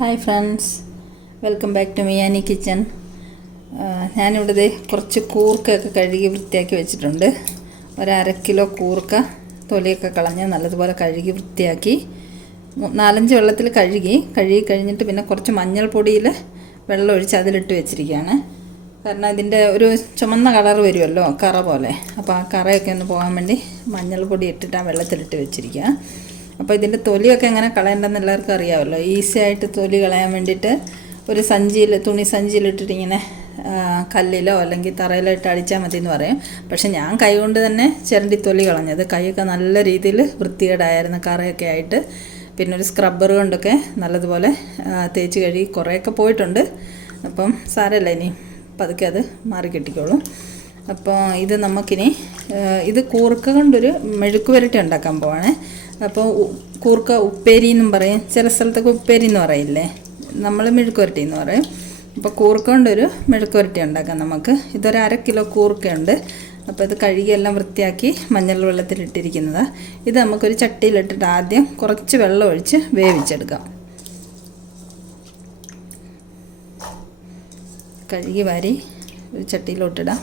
Hi friends, welcome back to Miyani kitchen. ഞാനിവിടെ കുറച്ച് കൂർക്കയൊക്കെ കഴുകി വൃത്തിയാക്കി വെച്ചിട്ടുണ്ട്. ഒരു 1/2 കിലോ കൂർക്ക തൊലിയൊക്കെ കളഞ്ഞ് നല്ലതുപോലെ കഴുകി വൃത്തിയാക്കി 4-5 വെള്ളത്തിൽ കഴുകി കഴിഞ്ഞിട്ട് പിന്നെ കുറച്ച് മഞ്ഞൾപ്പൊടിയിൽ വെള്ളം ഒഴിച്ച് അതിലിട്ട് വെച്ചിരിക്കുകയാണ്. കാരണം ഇതിൻ്റെ ഒരു ചുമന്ന കളർ വരുമല്ലോ, കറ പോലെ. അപ്പോൾ ആ കറയൊക്കെ ഒന്ന് പോകാൻ വേണ്ടി മഞ്ഞൾപ്പൊടി ഇട്ടിട്ട് ആ വെള്ളത്തിലിട്ട് വെച്ചിരിക്കുക. അപ്പോൾ ഇതിൻ്റെ തൊലിയൊക്കെ എങ്ങനെ കളയേണ്ടതെന്ന് എല്ലാവർക്കും അറിയാമല്ലോ. ഈസി ആയിട്ട് തൊലി കളയാൻ വേണ്ടിയിട്ട് ഒരു തുണി സഞ്ചിയിലിട്ടിട്ട് ഇങ്ങനെ കല്ലിലോ അല്ലെങ്കിൽ തറയിലോ ഇട്ട് അടിച്ചാൽ മതി എന്ന് പറയും. പക്ഷെ ഞാൻ കൈ കൊണ്ട് തന്നെ ചിരണ്ടി തൊലി കളഞ്ഞത്. കൈയൊക്കെ നല്ല രീതിയിൽ വൃത്തികേടായിരുന്നു, കറയൊക്കെ ആയിട്ട്. പിന്നെ ഒരു സ്ക്രബ്ബർ കൊണ്ടൊക്കെ നല്ലതുപോലെ തേച്ച് കഴുകി കുറേയൊക്കെ പോയിട്ടുണ്ട്. അപ്പം സാരമില്ല, ഇനി പതുക്കെ അത് മാറി കിട്ടിക്കോളും. അപ്പോൾ ഇത് നമുക്കിനി ഇത് കൂർക്ക കൊണ്ടൊരു മെഴുക്ക് പുരട്ടി ഉണ്ടാക്കാൻ പോവാണേ. അപ്പോൾ കൂർക്ക ഉപ്പേരി എന്നും പറയും, ചില സ്ഥലത്തൊക്കെ ഉപ്പേരി എന്ന് പറയില്ലേ, നമ്മൾ മെഴുക്ക് പുരട്ടി എന്ന് പറയും. അപ്പോൾ കൂർക്ക കൊണ്ടൊരു മെഴുക്ക് പുരട്ടി ഉണ്ടാക്കാം നമുക്ക്. ഇതൊരു 1/2 കിലോ കൂർക്കയുണ്ട്. അപ്പോൾ ഇത് കഴുകി എല്ലാം വൃത്തിയാക്കി മഞ്ഞൾ വെള്ളത്തിലിട്ടിരിക്കുന്നതാണ്. ഇത് നമുക്കൊരു ചട്ടിയിലിട്ടിട്ട് ആദ്യം കുറച്ച് വെള്ളം ഒഴിച്ച് വേവിച്ചെടുക്കാം. കഴുകി വാരി ഒരു ചട്ടിയിലോട്ടിടാം.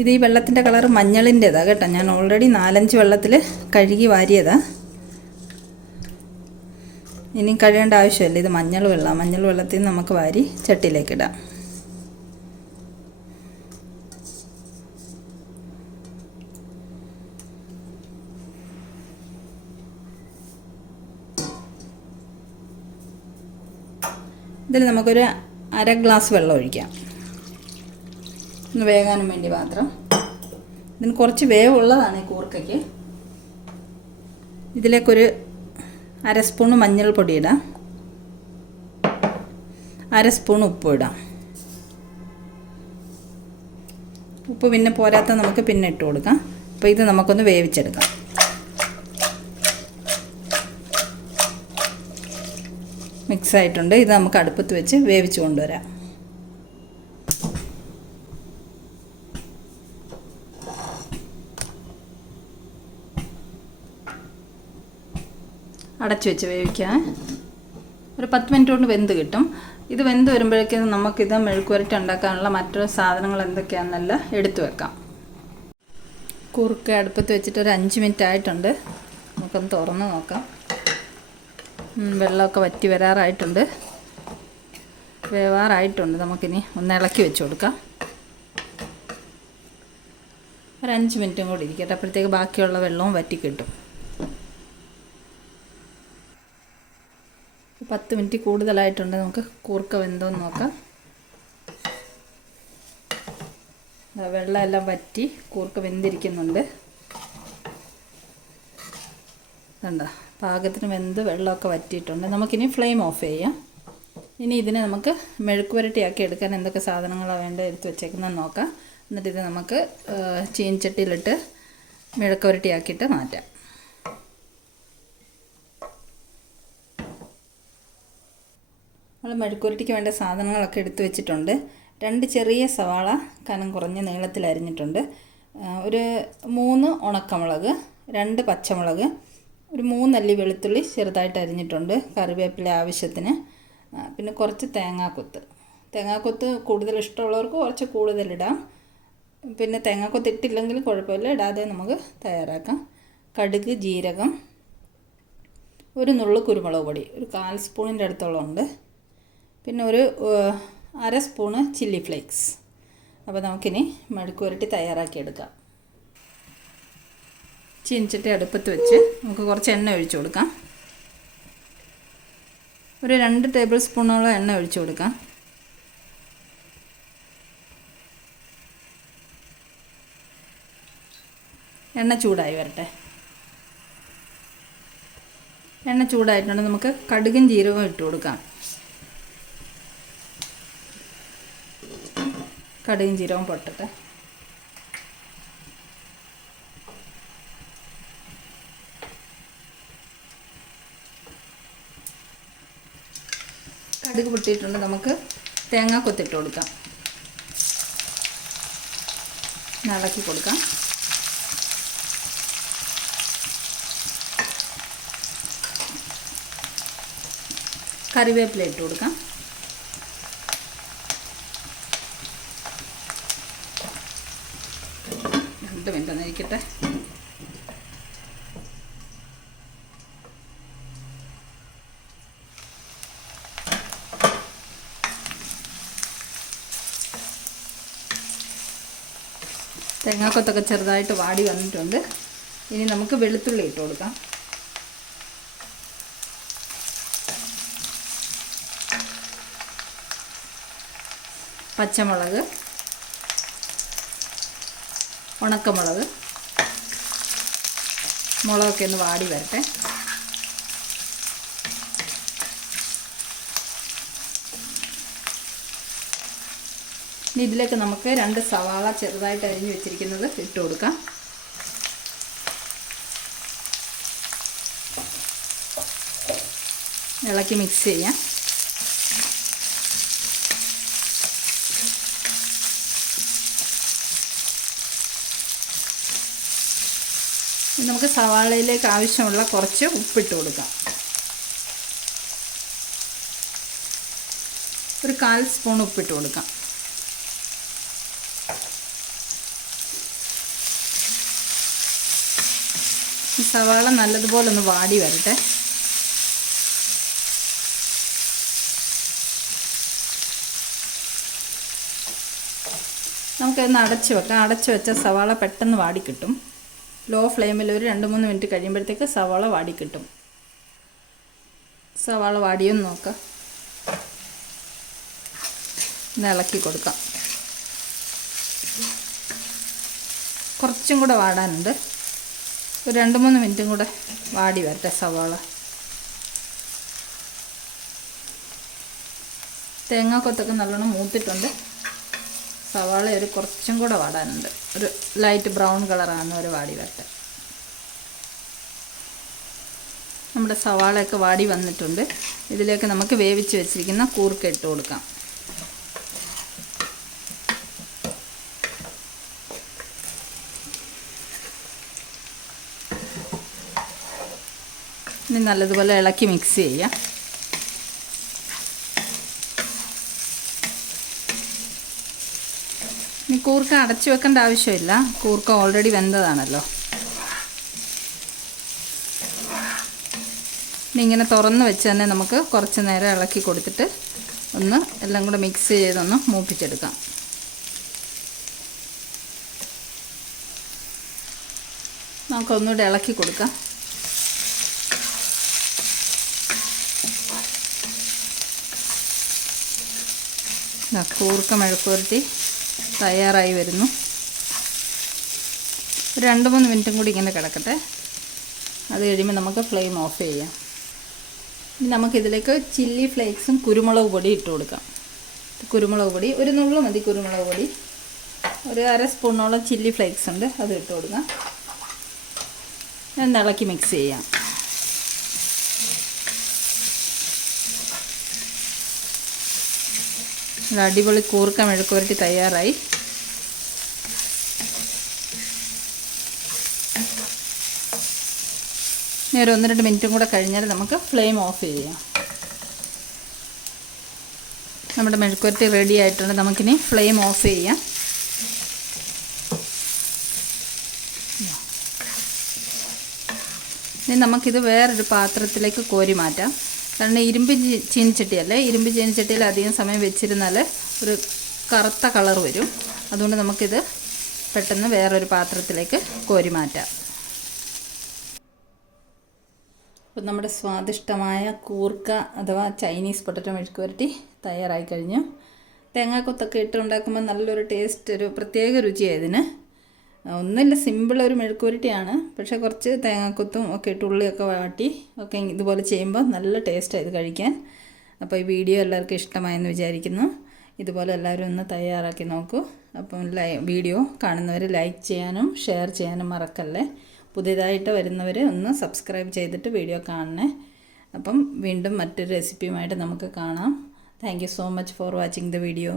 ഇത് ഈ വെള്ളത്തിൻ്റെ കളർ മഞ്ഞളിൻ്റെതാണ് കേട്ടോ. ഞാൻ ഓൾറെഡി 4-5 വെള്ളത്തിൽ കഴുകി വാരിയതാണ്. ഇനി കഴുകേണ്ട ആവശ്യമില്ല. ഇത് മഞ്ഞൾ വെള്ളത്തിൽ നിന്ന് നമുക്ക് വാരി ചട്ടിയിലേക്കിടാം. ഇതിൽ നമുക്കൊരു 1/2 ഗ്ലാസ് വെള്ളം ഒഴിക്കാം, ഒന്ന് വേകാനും വേണ്ടി മാത്രം. ഇതിന് കുറച്ച് വേവുള്ളതാണ് ഈ കൂർക്കയ്ക്ക്. ഇതിലേക്കൊരു 1/2 സ്പൂൺ മഞ്ഞൾപ്പൊടി ഇടാം, 1/2 സ്പൂൺ ഉപ്പ് ഇടാം. ഉപ്പ് പിന്നെ പോരാത്ത നമുക്ക് പിന്നെ ഇട്ട് കൊടുക്കാം. അപ്പോൾ ഇത് നമുക്കൊന്ന് വേവിച്ചെടുക്കാം. മിക്സായിട്ടുണ്ട്. ഇത് നമുക്ക് അടുപ്പത്ത് വെച്ച് വേവിച്ച് കൊണ്ടുവരാം. അടച്ചു വെച്ച് വേവിക്കാം. ഒരു 10 മിനിറ്റ് കൊണ്ട് വെന്ത് കിട്ടും. ഇത് വെന്ത് വരുമ്പോഴേക്കും നമുക്കിത് മെഴുക്ക് പുരട്ടി ഉണ്ടാക്കാനുള്ള മറ്റൊരു സാധനങ്ങൾ എന്തൊക്കെയാണെന്നെല്ലാം എടുത്തു വെക്കാം. കൂർക്ക അടുപ്പത്ത് വെച്ചിട്ട് ഒരു 5 മിനിറ്റ് ആയിട്ടുണ്ട്. നമുക്കൊന്ന് തുറന്ന് നോക്കാം. വെള്ളമൊക്കെ വറ്റി വരാറായിട്ടുണ്ട്, വേവാറായിട്ടുണ്ട്. നമുക്കിനി ഒന്ന് ഇളക്കി വെച്ച് കൊടുക്കാം. ഒരു 5 മിനിറ്റും കൂടി ഇരിക്കട്ടെ, അപ്പോഴത്തേക്ക് ബാക്കിയുള്ള വെള്ളവും വറ്റി കിട്ടും. 10 മിനിറ്റ് കൂടുതലായിട്ടുണ്ട്. നമുക്ക് കൂർക്ക വെന്തോന്ന് നോക്കാം. വെള്ളം എല്ലാം വറ്റി കൂർക്ക വെന്തിരിക്കുന്നുണ്ട്. കണ്ടോ, പാകത്തിന് വെന്ത് വെള്ളമൊക്കെ വറ്റിയിട്ടുണ്ട്. നമുക്കിനി ഫ്ലെയിം ഓഫ് ചെയ്യാം. ഇനി ഇതിനെ നമുക്ക് മെഴുക്ക് പുരട്ടിയാക്കി എടുക്കാൻ എന്തൊക്കെ സാധനങ്ങളാണ് വേണ്ടത് എടുത്ത് വെച്ചേക്കുന്നതെന്ന് നോക്കാം. എന്നിട്ട് ഇത് നമുക്ക് ചീനച്ചട്ടിയിലിട്ട് മെഴുക്ക് പുരട്ടിയാക്കിയിട്ട് മാറ്റാം. നമ്മൾ മെഴുക്ക് പുരട്ടിക്ക് വേണ്ട സാധനങ്ങളൊക്കെ എടുത്ത് വെച്ചിട്ടുണ്ട്. 2 ചെറിയ സവാള കനം കുറഞ്ഞ നീളത്തിൽ അരിഞ്ഞിട്ടുണ്ട്, ഒരു 3 ഉണക്കമുളക്, 2 പച്ചമുളക്, ഒരു 3 അല്ലി വെളുത്തുള്ളി ചെറുതായിട്ട് അരിഞ്ഞിട്ടുണ്ട്, കറിവേപ്പില ആവശ്യത്തിന്, പിന്നെ കുറച്ച് തേങ്ങാക്കൊത്ത് കൂടുതൽ ഇഷ്ടമുള്ളവർക്ക് കുറച്ച് കൂടുതലിടാം. പിന്നെ തേങ്ങാക്കൊത്ത് ഇട്ടില്ലെങ്കിൽ കുഴപ്പമില്ല, ഇടാതെ നമുക്ക് തയ്യാറാക്കാം. കടുക്, ജീരകം, ഒരു നുള്ളു കുരുമുളക് പൊടി, ഒരു 1/4 സ്പൂണിൻ്റെ അടുത്തോളം ഉണ്ട്, പിന്നെ ഒരു 1/2 സ്പൂണ് ചില്ലി ഫ്ലേക്സ്. അപ്പോൾ നമുക്കിനി മെഴുക്ക് പുരട്ടി തയ്യാറാക്കിയെടുക്കാം. ചീനച്ചട്ടി അടുപ്പത്ത് വെച്ച് നമുക്ക് കുറച്ച് എണ്ണ ഒഴിച്ചു കൊടുക്കാം. ഒരു 2 ടേബിൾ സ്പൂണോളം എണ്ണ ഒഴിച്ചു കൊടുക്കാം. എണ്ണ ചൂടായി വരട്ടെ. എണ്ണ ചൂടായിട്ടുണ്ടെങ്കിൽ നമുക്ക് കടുകും ജീരകവും ഇട്ട് കൊടുക്കാം. കടുകും ജീരകവും പൊട്ടട്ടെ. കടുക് പൊട്ടിയിട്ടുണ്ട്. നമുക്ക് തേങ്ങാക്കൊത്തിട്ട് കൊടുക്കാം, ഇളക്കി കൊടുക്കാം. കറിവേപ്പില ഇട്ട് കൊടുക്കാം. രണ്ട് മിനിറ്റ് ഒന്ന് ഇരിക്കട്ടെ. തേങ്ങാക്കൊത്തൊക്കെ ചെറുതായിട്ട് വാടി വന്നിട്ടുണ്ട്. ഇനി നമുക്ക് വെളുത്തുള്ളി ഇട്ട് കൊടുക്കാം. പച്ചമുളക്, ഉണക്കമുളക്, മുളകൊക്കെ ഒന്ന് വാടി വരട്ടെ. ഇനി ഇതിലേക്ക് നമുക്ക് 2 സവാള ചെറുതായിട്ട് അരിഞ്ഞു വെച്ചിരിക്കുന്നത് ഇട്ട് കൊടുക്കാം. ഇളക്കി മിക്സ് ചെയ്യാം. നമുക്ക് സവാളയിലേക്ക് ആവശ്യമുള്ള കുറച്ച് ഉപ്പിട്ട് കൊടുക്കാം. ഒരു 1/4 സ്പൂൺ ഉപ്പിട്ട് കൊടുക്കാം. ഈ സവാള നല്ലതുപോലെ ഒന്ന് വാടി വരട്ടെ. നമുക്കൊന്ന് അടച്ച് വെക്കാം. അടച്ച് വെച്ച സവാള പെട്ടെന്ന് വാടി കിട്ടും. ലോ ഫ്ലെയിമിൽ ഒരു 2-3 മിനിറ്റ് കഴിയുമ്പോഴത്തേക്ക് സവാള വാടി കിട്ടും. സവാള വാടിയൊന്ന് നോക്കാം. ഒന്ന് ഇളക്കി കൊടുക്കാം. കുറച്ചും കൂടെ വാടാനുണ്ട്. ഒരു 2-3 മിനിറ്റും കൂടെ വാടി വരട്ടെ സവാള. തേങ്ങാക്കൊത്തൊക്കെ നല്ലോണം മൂത്തിട്ടുണ്ട്. സവാള കുറച്ചും കൂടെ വാടാനുണ്ട്. ഒരു ലൈറ്റ് ബ്രൗൺ കളറാണ് ഒരു വാടി വരട്ടെ. നമ്മുടെ സവാളയൊക്കെ വാടി വന്നിട്ടുണ്ട്. ഇതിലേക്ക് നമുക്ക് വേവിച്ച് വെച്ചിരിക്കുന്ന കൂർക്ക ഇട്ട് കൊടുക്കാം. ഇനി നല്ലതുപോലെ ഇളക്കി മിക്സ് ചെയ്യാം. ഇനി കൂർക്ക അടച്ചു വെക്കേണ്ട ആവശ്യമില്ല. കൂർക്ക ഓൾറെഡി വെന്തതാണല്ലോ. ഇനി ഇങ്ങനെ തുറന്ന് വെച്ച് തന്നെ നമുക്ക് കുറച്ച് നേരം ഇളക്കി കൊടുത്തിട്ട് ഒന്ന് എല്ലാം കൂടെ മിക്സ് ചെയ്തൊന്ന് മൂപ്പിച്ചെടുക്കാം. നമുക്കൊന്നുകൂടെ ഇളക്കി കൊടുക്കാം. കൂർക്ക മെഴുക്കുവരട്ടി തയ്യാറായി വരുന്നു. ഒരു 2-3 മിനിറ്റും കൂടി ഇങ്ങനെ കിടക്കട്ടെ. അത് കഴിയുമ്പോൾ നമുക്ക് ഫ്ലെയിം ഓഫ് ചെയ്യാം. ഇനി നമുക്കിതിലേക്ക് ചില്ലി ഫ്ലേക്സും കുരുമുളക് പൊടി ഇട്ട് കൊടുക്കാം. കുരുമുളക് പൊടി ഒരു നുള്ളു മതി. കുരുമുളക് പൊടി ഒരു 1/2 സ്പൂണോളം ചില്ലി ഫ്ലേക്സ് ഉണ്ട്, അത് ഇട്ട് കൊടുക്കാം. ഒന്ന് ഇളക്കി മിക്സ് ചെയ്യാം. അടിപൊളി കൂർക്ക മെഴുക്കുവരട്ടി തയ്യാറായി. ഇനി ഒരു 1-2 മിനിറ്റും കൂടെ കഴിഞ്ഞാൽ നമുക്ക് ഫ്ലെയിം ഓഫ് ചെയ്യാം. നമ്മുടെ മെഴുക്കുവരട്ടി റെഡി ആയിട്ടുണ്ട്. നമുക്കിനി ഫ്ലെയിം ഓഫ് ചെയ്യാം. ഇനി നമുക്കിത് വേറൊരു പാത്രത്തിലേക്ക് കോരി മാറ്റാം. കാരണം ഇരുമ്പ് ചീനിച്ചട്ടിയല്ലേ, ഇരുമ്പ് ചീനിച്ചട്ടിയിൽ അധികം സമയം വെച്ചിരുന്നാൽ ഒരു കറുത്ത കളർ വരും. അതുകൊണ്ട് നമുക്കിത് പെട്ടെന്ന് വേറൊരു പാത്രത്തിലേക്ക് കോരി മാറ്റാം. അപ്പോൾ നമ്മുടെ സ്വാദിഷ്ടമായ കൂർക്ക അഥവാ ചൈനീസ് പൊട്ടറ്റോ മെഴുക്കുവരട്ടി തയ്യാറായി കഴിഞ്ഞു. തേങ്ങാക്കൊത്തൊക്കെ ഇട്ട് ഉണ്ടാക്കുമ്പോൾ നല്ലൊരു ടേസ്റ്റ്, ഒരു പ്രത്യേക രുചിയാണ് ഇതിന്. ഒന്നുമില്ല, സിമ്പിൾ ഒരു മെഴുക്കുവരട്ടിയാണ്. പക്ഷേ കുറച്ച് തേങ്ങാക്കൊത്തും ഒക്കെ ഇട്ട് ഉള്ളിയൊക്കെ വാട്ടി ഒക്കെ ഇതുപോലെ ചെയ്യുമ്പോൾ നല്ല ടേസ്റ്റാണ് ഇത് കഴിക്കാൻ. അപ്പോൾ ഈ വീഡിയോ എല്ലാവർക്കും ഇഷ്ടമായെന്ന് വിചാരിക്കുന്നു. ഇതുപോലെ എല്ലാവരും ഒന്ന് തയ്യാറാക്കി നോക്കൂ. അപ്പം വീഡിയോ കാണുന്നവർ ലൈക്ക് ചെയ്യാനും ഷെയർ ചെയ്യാനും മറക്കല്ലേ. പുതിയതായിട്ട് വരുന്നവർ ഒന്ന് സബ്സ്ക്രൈബ് ചെയ്തിട്ട് വീഡിയോ കാണണേ. അപ്പം വീണ്ടും മറ്റൊരു റെസിപ്പിയുമായിട്ട് നമുക്ക് കാണാം. Thank you so much for watching the video.